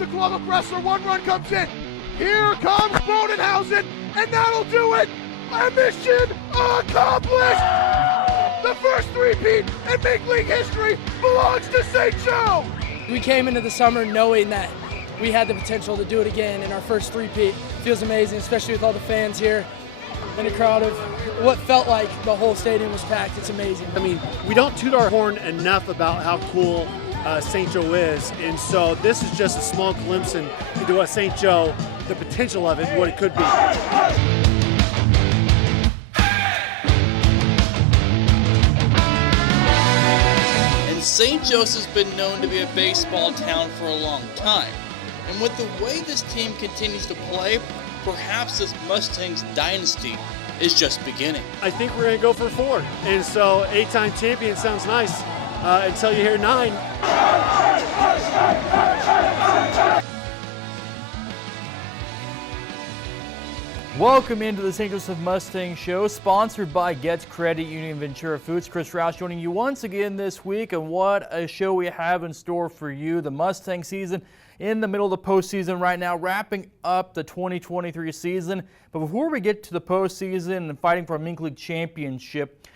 the glove of Bressler. 1 run comes in. Here comes Bodenhausen, and that'll do it. A mission accomplished. The first three-peat in big league history belongs to St. Joe. We came into the summer knowing that we had the potential to do it again in our first three-peat. Feels amazing, especially with all the fans here and a crowd of what felt like the whole stadium was packed. It's amazing. I mean, we don't toot our horn enough about how cool St. Joe is, and so this is just a small glimpse into what St. Joe, the potential of it, what it could be. And St. Joseph's been known to be a baseball town for a long time. And with the way this team continues to play, perhaps this Mustangs dynasty is just beginning. I think we're going to go for 4, and so 8-time champion sounds nice until you hear 9. Welcome into the St. Joseph Mustang Show, sponsored by Getz Credit Union Ventura Foods. Chris Roush joining you once again this week, and what a show we have in store for you. The Mustang season in the middle of the postseason right now, wrapping up the 2023 season. But before we get to the postseason and fighting for a Mink League championship,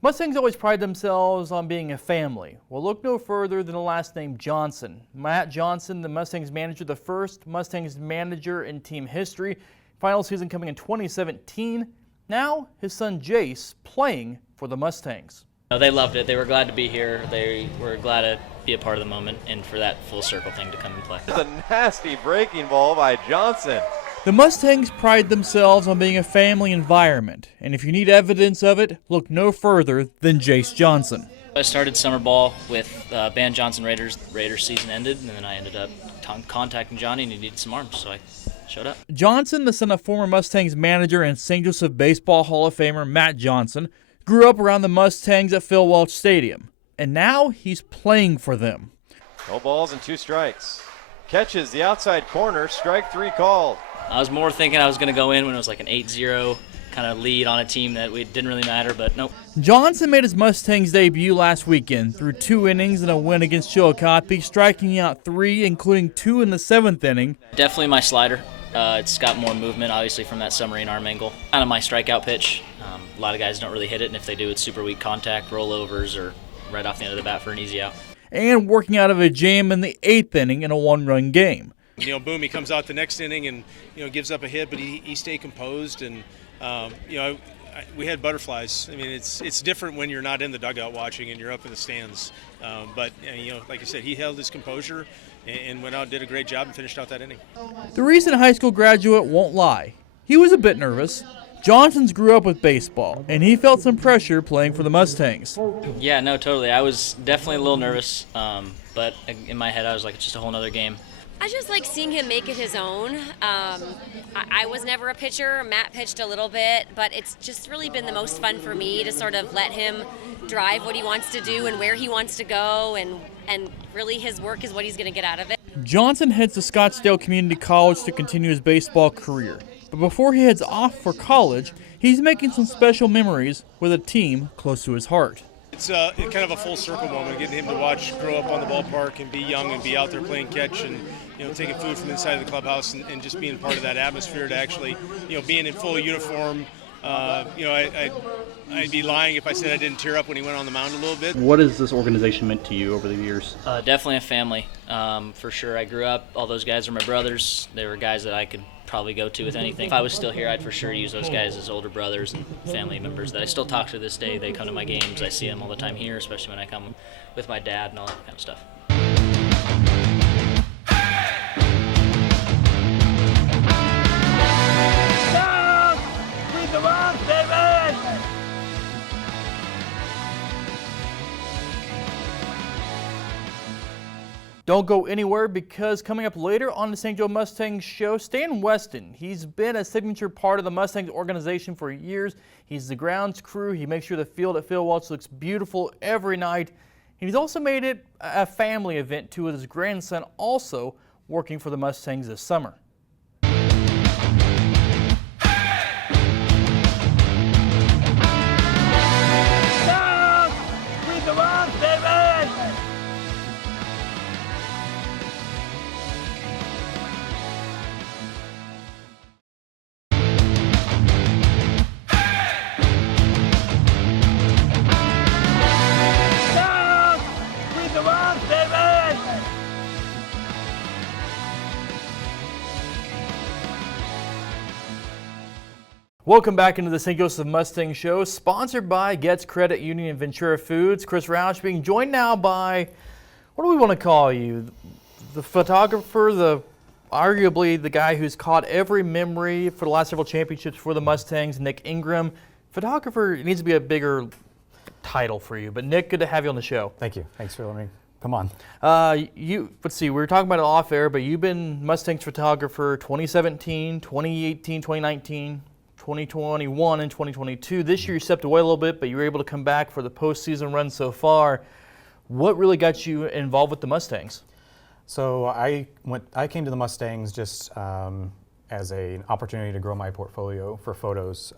Mustangs always pride themselves on being a family. Well, look no further than the last name Johnson. Matt Johnson, the Mustangs manager, the first Mustangs manager in team history. Final season coming in 2017. Now his son Jace playing for the Mustangs. They loved it. They were glad to be here. They were glad to be a part of the moment and for that full circle thing to come and play. There's a nasty breaking ball by Johnson. The Mustangs pride themselves on being a family environment, and if you need evidence of it, look no further than Jace Johnson. I started summer ball with Band Johnson Raiders. Raiders season ended, and then I ended up contacting Johnny, and he needed some arms, so I showed up. Johnson, the son of former Mustangs manager and St. Joseph Baseball Hall of Famer Matt Johnson, grew up around the Mustangs at Phil Welch Stadium, and now he's playing for them. No balls and 2 strikes. Catches the outside corner, strike 3 called. I was more thinking I was going to go in when it was like an 8-0 kind of lead on a team that it didn't really matter, but nope. Johnson made his Mustangs debut last weekend through 2 innings and a win against Chillicothe, striking out 3, including 2 in the 7th inning. Definitely my slider. It's got more movement, obviously, from that submarine arm angle. Kind of my strikeout pitch. A lot of guys don't really hit it, and if they do, it's super weak contact, rollovers, or right off the end of the bat for an easy out. And working out of a jam in the 8th inning in a 1-run game. Boom, he comes out the next inning and, gives up a hit, but he stayed composed. And, we had butterflies. I mean, it's different when you're not in the dugout watching and you're up in the stands. But like I said, he held his composure and went out and did a great job and finished out that inning. The recent high school graduate won't lie. He was a bit nervous. Johnson's grew up with baseball, and he felt some pressure playing for the Mustangs. Yeah, no, totally. I was definitely a little nervous, but in my head I was like, it's just a whole other game. I just like seeing him make it his own. I was never a pitcher. Matt pitched a little bit, but it's just really been the most fun for me to sort of let him drive what he wants to do and where he wants to go, and really his work is what he's going to get out of it. Johnson heads to Scottsdale Community College to continue his baseball career. But before he heads off for college, he's making some special memories with a team close to his heart. It's kind of a full circle moment, getting him to watch grow up on the ballpark and be young and be out there playing catch and taking food from inside of the clubhouse and just being part of that atmosphere to actually being in full uniform. I'd be lying if I said I didn't tear up when he went on the mound a little bit. What has this organization meant to you over the years? Definitely a family, for sure. I grew up, all those guys are my brothers. They were guys that I could probably go to with anything. If I was still here, I'd for sure use those guys as older brothers and family members that I still talk to this day. They come to my games. I see them all the time here, especially when I come with my dad and all that kind of stuff. Don't go anywhere, because coming up later on the St. Joe Mustangs show, Stan Weston. He's been a signature part of the Mustangs organization for years. He's the grounds crew. He makes sure the field at Phil Welch looks beautiful every night. And he's also made it a family event too, with his grandson also working for the Mustangs this summer. Welcome back into the St. Joseph Mustang Show, sponsored by Getz Credit Union and Ventura Foods. Chris Roush being joined now by, what do we want to call you? The photographer, arguably the guy who's caught every memory for the last several championships for the Mustangs, Nick Ingram. Photographer needs to be a bigger title for you, but Nick, good to have you on the show. Thank you. Thanks for letting me come on. Let's see, we were talking about it off air, but you've been Mustangs photographer 2017, 2018, 2019. 2021 and 2022. This year you stepped away a little bit, but you were able to come back for the postseason run so far. What really got you involved with the Mustangs? So I came to the Mustangs just as an opportunity to grow my portfolio for photos.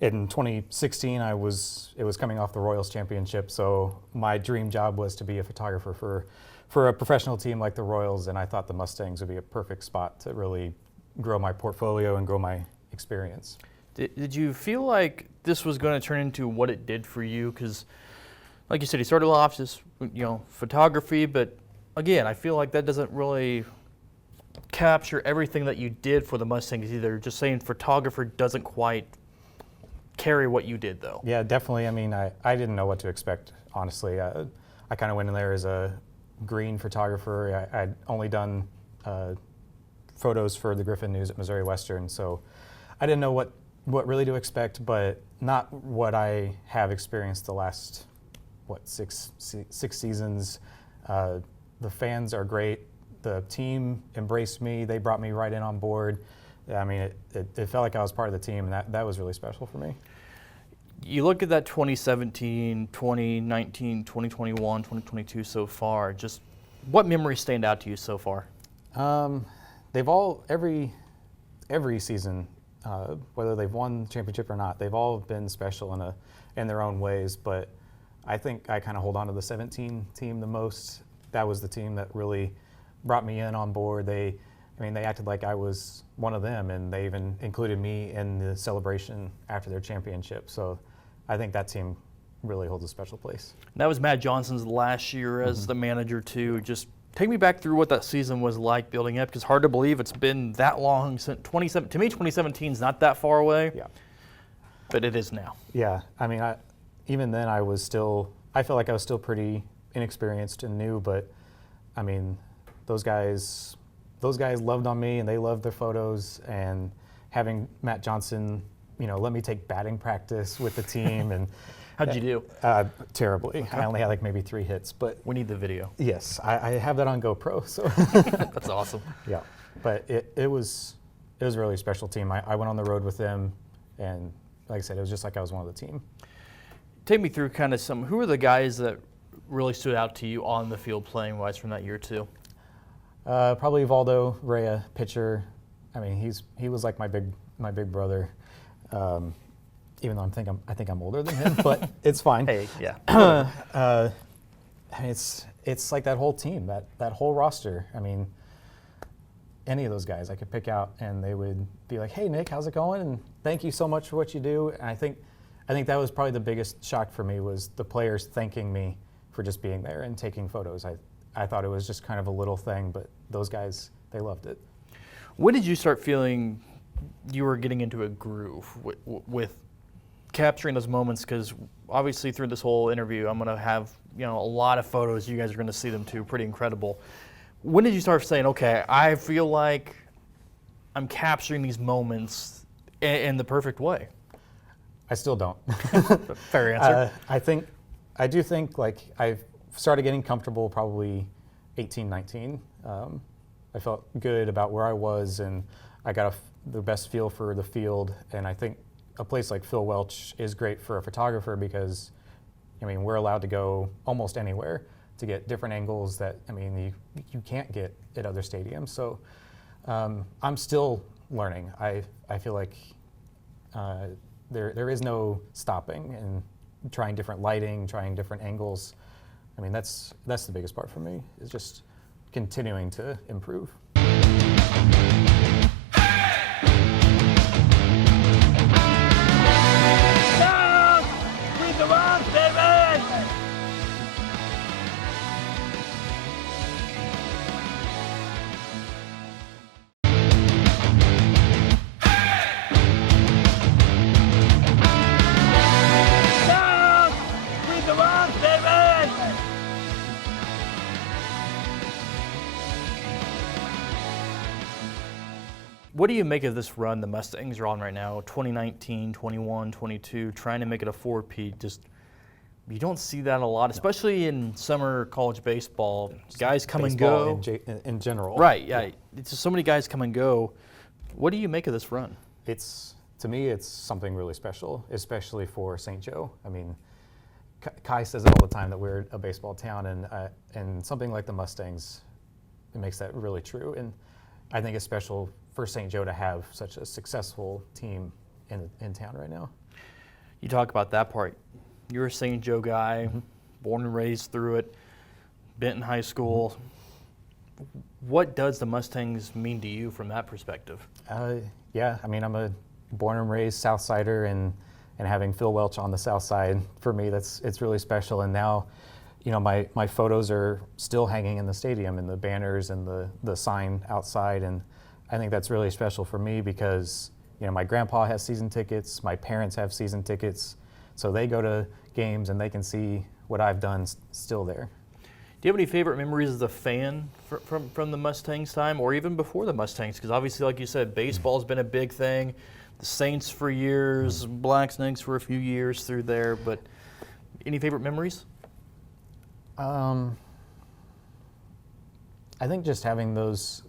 In 2016, it was coming off the Royals championship, so my dream job was to be a photographer for a professional team like the Royals, and I thought the Mustangs would be a perfect spot to really grow my portfolio and grow my experience. Did you feel like this was going to turn into what it did for you? Because, like you said, you started off just photography, but again, I feel like that doesn't really capture everything that you did for the Mustangs either. Just saying photographer doesn't quite carry what you did, though. Yeah, definitely. I mean, I didn't know what to expect, honestly. I kind of went in there as a green photographer. I'd only done photos for the Griffin News at Missouri Western, so I didn't know what really to expect, but not what I have experienced the last, six seasons. The fans are great. The team embraced me. They brought me right in on board. I mean, it felt like I was part of the team, and that was really special for me. You look at that 2017, 2019, 2021, 2022 so far, just what memories stand out to you so far? They've all, every season, whether they've won the championship or not, they've all been special in their own ways. But I think I kind of hold on to the 17 team the most. That was the team that really brought me in on board. They acted like I was one of them, and they even included me in the celebration after their championship. So I think that team really holds a special place. That was Matt Johnson's last year as the manager too. Just take me back through what that season was like building up, because hard to believe it's been that long since 2017. To me, 2017 is not that far away, but it is now. Yeah, I mean, even then I felt like I was still pretty inexperienced and new, but I mean, those guys loved on me and they loved their photos, and having Matt Johnson, let me take batting practice with the team. And how'd you do? Terribly. I only had like maybe 3 hits, but we need the video. Yes, I have that on GoPro. So that's awesome. Yeah, but it was a really special team. I went on the road with them, and like I said, it was just like I was one of the team. Take me through kind of who are the guys that really stood out to you on the field playing wise from that year too? Probably Valdo Rea, pitcher. I mean, he was like my big brother. Even though I think I'm older than him, but it's fine. Hey, yeah. It's like that whole team, that whole roster. I mean, any of those guys I could pick out, and they would be like, "Hey, Nick, how's it going? And thank you so much for what you do." And I think that was probably the biggest shock for me, was the players thanking me for just being there and taking photos. I thought it was just kind of a little thing, but those guys, they loved it. When did you start feeling you were getting into a groove with capturing those moments? Because obviously through this whole interview, I'm going to have a lot of photos. You guys are going to see them too. Pretty incredible. When did you start saying, okay, I feel like I'm capturing these moments in the perfect way? I still don't. Fair answer. I do think like I've started getting comfortable probably 18, 19. I felt good about where I was, and I got the best feel for the field. And I think a place like Phil Welch is great for a photographer, because we're allowed to go almost anywhere to get different angles that you can't get at other stadiums. So I'm still learning. I feel like there is no stopping and trying different lighting, trying different angles. That's the biggest part for me, is just continuing to improve. What do you make of this run the Mustangs are on right now? 2019, 21, 22, trying to make it a four-peat. Just you don't see that a lot, especially in summer college baseball. Guys come and go. In general. Right, yeah. It's just so many guys come and go. What do you make of this run? To me, it's something really special, especially for St. Joe. I mean, Kai says it all the time that we're a baseball town, and something like the Mustangs, it makes that really true. And I think it's special for St. Joe to have such a successful team in town right now. You talk about that part. You're a St. Joe guy, born and raised through it, Benton High School. What does the Mustangs mean to you from that perspective? Yeah, I mean, I'm a born and raised Southsider, and having Phil Welch on the South Side, for me, it's really special. And now, you know, my photos are still hanging in the stadium, and the banners and the sign outside, and I think that's really special for me because, you know, my grandpa has season tickets, my parents have season tickets, so they go to games and they can see what I've done still there. Do you have any favorite memories as a fan from the Mustangs time, or even before the Mustangs? Because obviously, like you said, baseball's been a big thing. The Saints for years, Black Snakes for a few years through there. But any favorite memories? I think just having those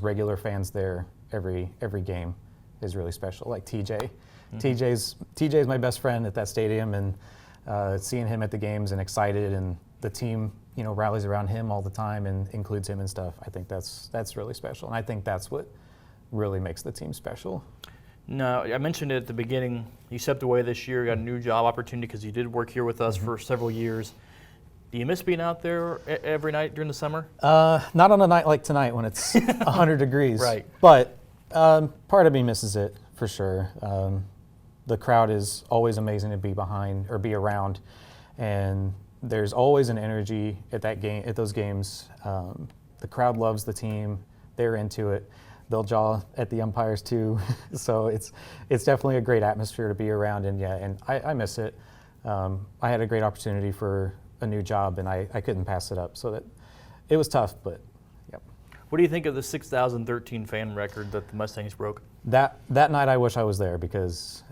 regular fans there every game is really special. Like TJ. TJ's my best friend at that stadium, and seeing him at the games and excited, and the team, you know, rallies around him all the time and includes him and stuff. I think that's really special, and I think that's what really makes the team special. No, I mentioned it at the beginning. You stepped away this year, got a new job opportunity because you did work here with us for several years. Do you miss being out there every night during the summer? Not on a night like tonight when it's 100 degrees. Right. But part of me misses it for sure. The crowd is always amazing to be behind or be around, and there's always an energy at those games. The crowd loves the team; they're into it. They'll jaw at the umpires too, so it's definitely a great atmosphere to be around. And I miss it. I had a great opportunity for a new job, and I couldn't pass it up. So that it was tough, but yep. What do you think of the 6,013 fan record that the Mustangs broke? That night, I wish I was there because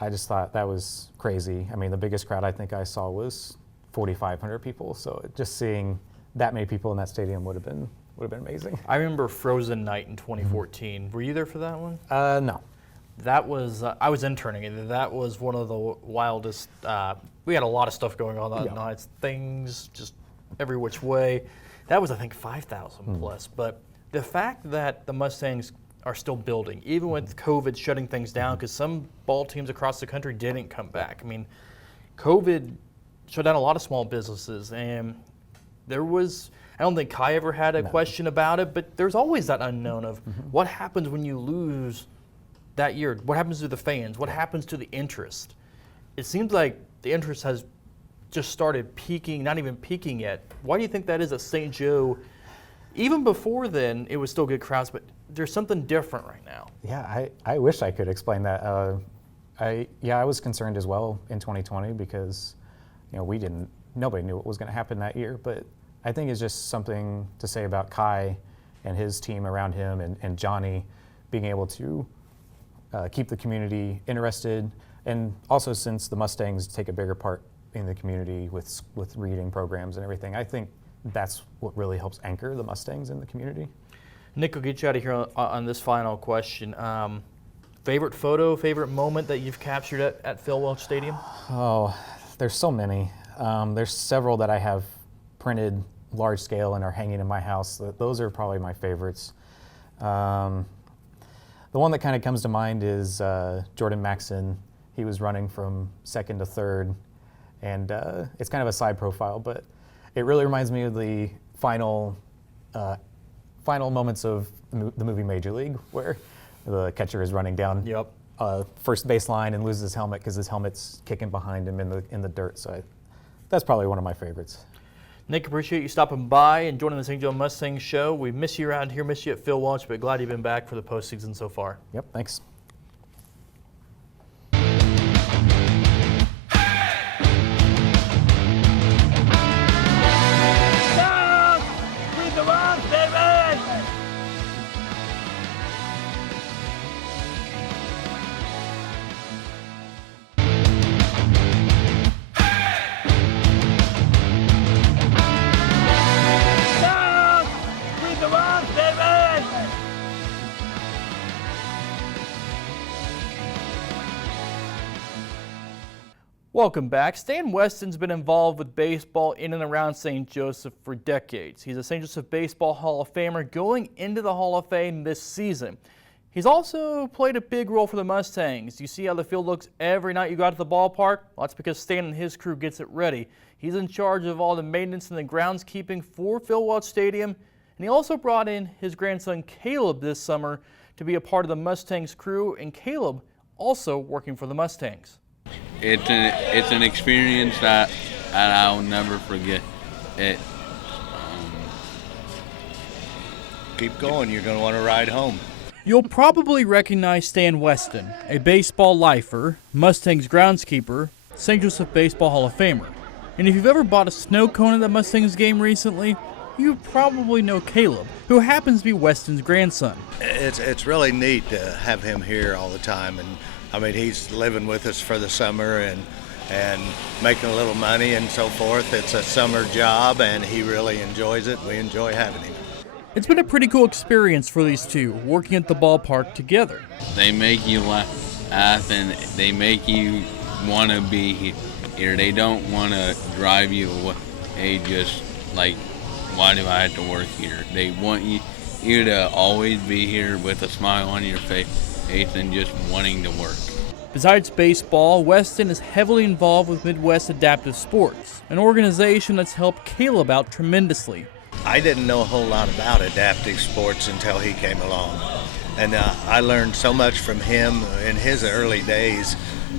I just thought that was crazy. I mean, the biggest crowd I think I saw was 4,500 people. So just seeing that many people in that stadium would have been amazing. I remember Frozen Night in 2014. Were you there for that one? No. That was I was interning, and that was one of the wildest. We had a lot of stuff going on that night. Things just every which way. That was, I think, 5,000 plus. But the fact that the Mustangs are still building, even with COVID shutting things down, because some ball teams across the country didn't come back. I mean, COVID shut down a lot of small businesses, and there was, I don't think Kai ever had a question about it, but there's always that unknown of what happens when you lose that year. What happens to the fans? What happens to the interest? It seems like the interest has just started peaking, not even peaking yet. Why do you think that is at St. Joe? Even before then, it was still good crowds, but there's something different right now. Yeah, I wish I could explain that. I was concerned as well in 2020 because, you know, nobody knew what was going to happen that year. But I think it's just something to say about Kai and his team around him and Johnny being able to keep the community interested, and also since the Mustangs take a bigger part in the community with reading programs and everything, I think that's what really helps anchor the Mustangs in the community. Nick, we'll get you out of here on this final question. Favorite photo, favorite moment that you've captured at Phil Welch Stadium? Oh, there's so many. There's several that I have printed large scale and are hanging in my house. Those are probably my favorites. The one that kind of comes to mind is Jordan Maxson. He was running from second to third, and it's kind of a side profile, but it really reminds me of the final moments of the movie Major League, where the catcher is running down first baseline and loses his helmet because his helmet's kicking behind him in the dirt. So that's probably one of my favorites. Nick, appreciate you stopping by and joining the St. Joe Mustangs show. We miss you around here, miss you at Phil Welch, but glad you've been back for the postseason so far. Yep, thanks. Welcome back. Stan Weston's been involved with baseball in and around St. Joseph for decades. He's a St. Joseph Baseball Hall of Famer going into the Hall of Fame this season. He's also played a big role for the Mustangs. You see how the field looks every night you go out to the ballpark? Well, that's because Stan and his crew gets it ready. He's in charge of all the maintenance and the groundskeeping for Phil Welch Stadium. And he also brought in his grandson Caleb this summer to be a part of the Mustangs crew, and Caleb also working for the Mustangs. It's an experience that I'll never forget. Keep going, you're going to want to ride home. You'll probably recognize Stan Weston, a baseball lifer, Mustangs groundskeeper, St. Joseph Baseball Hall of Famer. And if you've ever bought a snow cone at the Mustangs game recently, you probably know Caleb, who happens to be Weston's grandson. It's really neat to have him here all the time, and I mean, he's living with us for the summer and making a little money and so forth. It's a summer job, and he really enjoys it. We enjoy having him. It's been a pretty cool experience for these two, working at the ballpark together. They make you laugh, and they make you want to be here. They don't want to drive you away just like, why do I have to work here? They want you to always be here with a smile on your face and just wanting to work. Besides baseball, Weston is heavily involved with Midwest Adaptive Sports, an organization that's helped Caleb out tremendously. I didn't know a whole lot about adaptive sports until he came along. And I learned so much from him in his early days.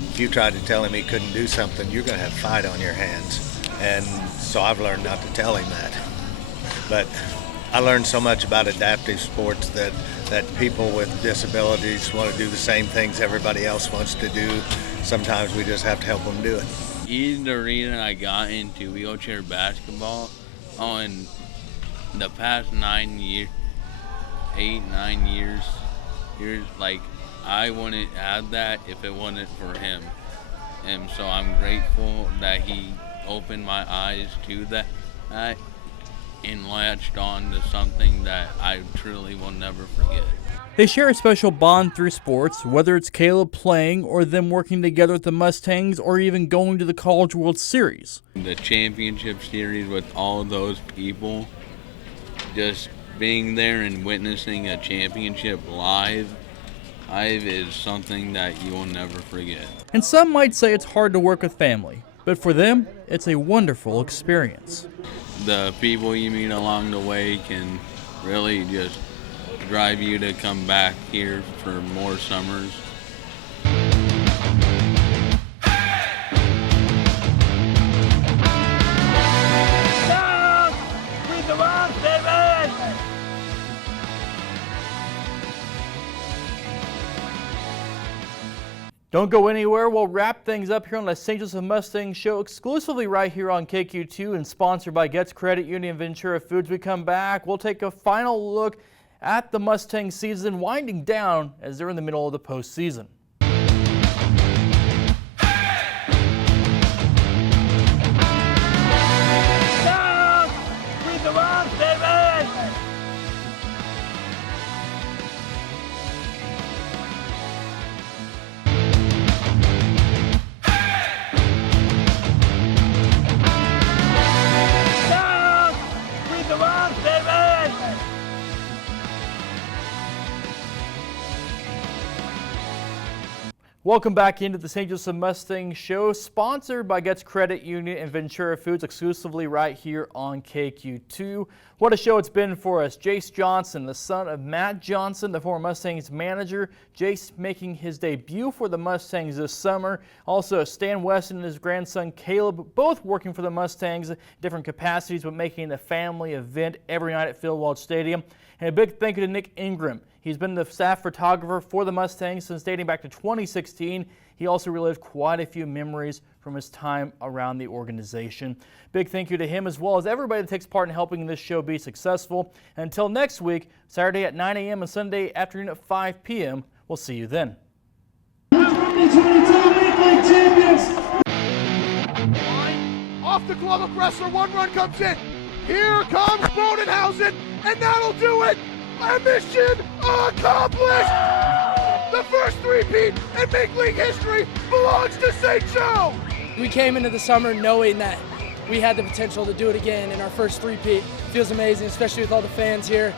If you tried to tell him he couldn't do something, you're going to have a fight on your hands. And so I've learned not to tell him that. But I learned so much about adaptive sports that people with disabilities want to do the same things everybody else wants to do. Sometimes we just have to help them do it. He's the reason I got into wheelchair basketball. In the past 9 years, like, I wouldn't have that if it wasn't for him. And so I'm grateful that he opened my eyes to that and latched on to something that I truly will never forget. They share a special bond through sports, whether it's Caleb playing or them working together with the Mustangs or even going to the College World Series. The championship series with all those people, just being there and witnessing a championship live is something that you will never forget. And some might say it's hard to work with family, but for them, it's a wonderful experience. The people you meet along the way can really just drive you to come back here for more summers. Don't go anywhere. We'll wrap things up here on the St. Joseph Mustangs show exclusively right here on KQ2 and sponsored by Getz Credit Union Ventura Foods. We come back, we'll take a final look at the Mustang season winding down as they're in the middle of the postseason. Welcome back into the St. Joseph Mustangs show, sponsored by Getz Credit Union and Ventura Foods, exclusively right here on KQ2. What a show it's been for us. Jace Johnson, the son of Matt Johnson, the former Mustangs manager. Jace making his debut for the Mustangs this summer. Also Stan Weston and his grandson Caleb, both working for the Mustangs in different capacities, but making the family event every night at Phil Welch Stadium. And a big thank you to Nick Ingram. He's been the staff photographer for the Mustangs since dating back to 2016. He also relived quite a few memories from his time around the organization. Big thank you to him as well as everybody that takes part in helping this show be successful. And until next week, Saturday at 9 a.m. and Sunday afternoon at 5 p.m., we'll see you then. Off the glove of wrestler, one run comes in. Here comes Bodenhausen, and that'll do it. A mission accomplished! The first three-peat in big league history belongs to St. Joe! We came into the summer knowing that we had the potential to do it again, and our first three-peat feels amazing, especially with all the fans here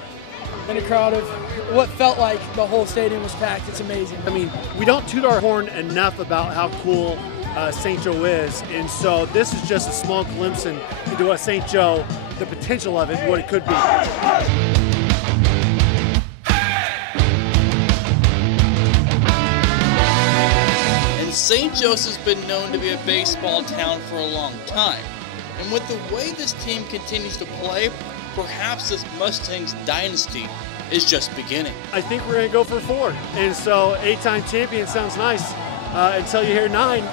and a crowd of what felt like the whole stadium was packed. It's amazing. I mean, we don't toot our horn enough about how cool St. Joe is, and so this is just a small glimpse into what St. Joe, the potential of it, what it could be. And St. Joseph's been known to be a baseball town for a long time. And with the way this team continues to play, perhaps this Mustangs dynasty is just beginning. I think we're going to go for 4. And so 8-time champion sounds nice until you hear 9.